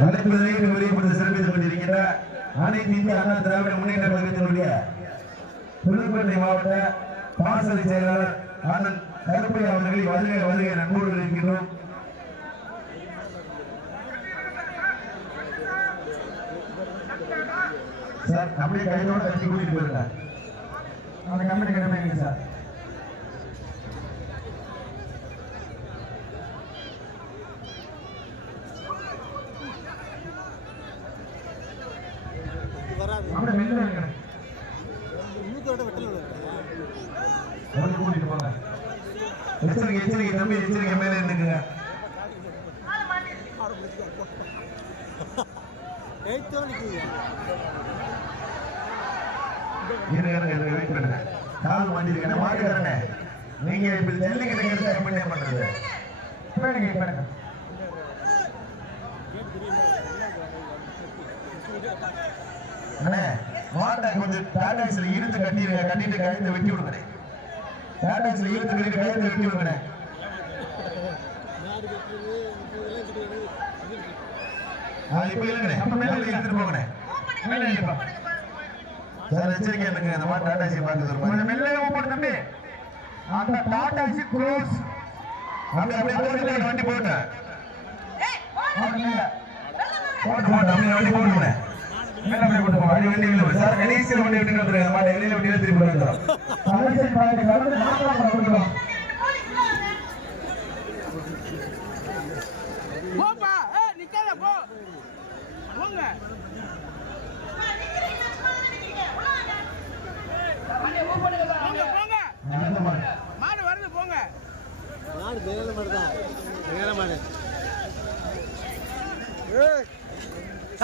அழைப்பதனை வெளிப்படுத்த சிறப்பித்துக் கொண்டிருக்கின்ற அனைத்து இந்திய அண்ணா திராவிட முன்னேற்ற கழகத்தினுடைய புதுக்கோட்டை மாவட்ட பாசறை செயலாளர் ஆனந்த் கருப்பையா அவர்களை வருகை வருகை நண்பர்கள் இருக்கின்றோம். சார் அப்படியே கையோட கட்டி கூட்டிட்டு போயிருங்க. அந்த கம்பெனி கிடமைங்க சார் அப்படியே மெல்ல இருக்கணும் அவரை கூட்டிட்டு போங்க எச்சரிக்கை எச்சரிக்கை தம்பி எச்சரிக்கை மேலே இருந்துக்குங்க இருங்க இருங்க வெயிட் பண்ணுங்க. கால் மாட்டிருக்கேன் நீங்க இப்படி ஜல்லிக்கட்டு கிடைச்சா எப்படி பண்றது? பண்ணுங்க பண்ணுங்க அண்ணே மாட்டை கொஞ்சம் டாடாக்ஸ்ல இருந்து கட்டிடுங்க கட்டிட்டு கழுத்தை வெட்டி விடுங்க டாடாக்ஸ்ல இழுத்து கட்டிட்டு கழுத்தை வெட்டி விடுங்க ஆ இப்போ இல்லைங்கண்ணே. அப்ப மேல இழுத்துட்டு போங்கண்ணே. மேல சார் எச்சரிக்கை இருங்க இந்த மாதிரி டாடாக்ஸி பார்க்க சொல்லுங்க கொஞ்சம் மெல்ல போடு தம்பி அந்த டாடாக்ஸி க்ளோஸ் அப்படியே அப்படியே போட்டு வண்டி போட்டு போட்டு போட்டு அப்படியே வண்டி போட்டுண்ணே மேல அப்படியே போட்டு போங்க வண்டி வண்டி. இல்லை சார் கணேசன் வண்டி விட்டு வந்துருங்க மாட்டை வெளியில வண்டியில திருப்பி வந்துடும் கணேசன் பாருங்க கலந்து மாத்திரம் கொடுக்கலாம் போப்பா ஏ நிக்காத போ. போங்க. மாடு மாடு வருது போங்க. மாடு மேல மாடு தான் மேல மாடு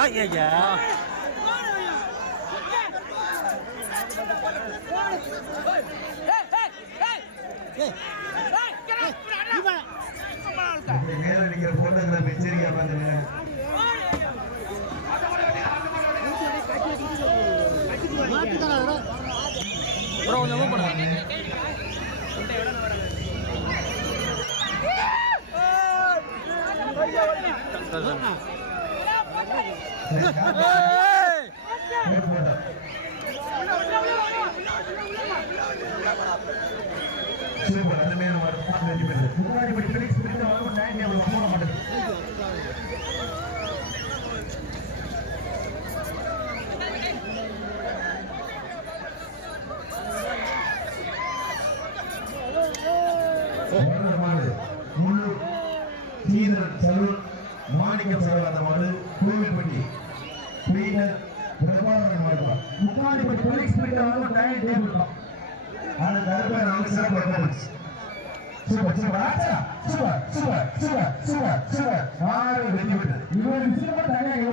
ஐயா ஏய் ஏய் ஏய் ஏய் கேடா புடா இருக்கா மேல நிக்கிற போட்டோகிராஃப் எச்சரிக்கையா பாத்துங்க கொஞ்சம் மூவ் பண்ணுங்க சூப்பர் அருமையான மாடு பார்த்து முன்னாடி படி பிடிச்சு பிடிச்சு வரணும் டைம் டேபிள் போட மாட்டேங்குது மாடு மாணிக்கம் மாடு கோவில்பட்டி பீனர் மாடு. முன்னாடி படி போலீஸ் பிடிச்ச வரணும் டைம் டேபிள் தான் ஆனா கருப்பை நமக்கு சிறப்பு பர்ஃபார்மன்ஸ் சூப்பர் சூப்பர். ஆச்சா? Super super super super super. ஆறு வெற்றி பெற்றது சூப்பர் சிறப்பு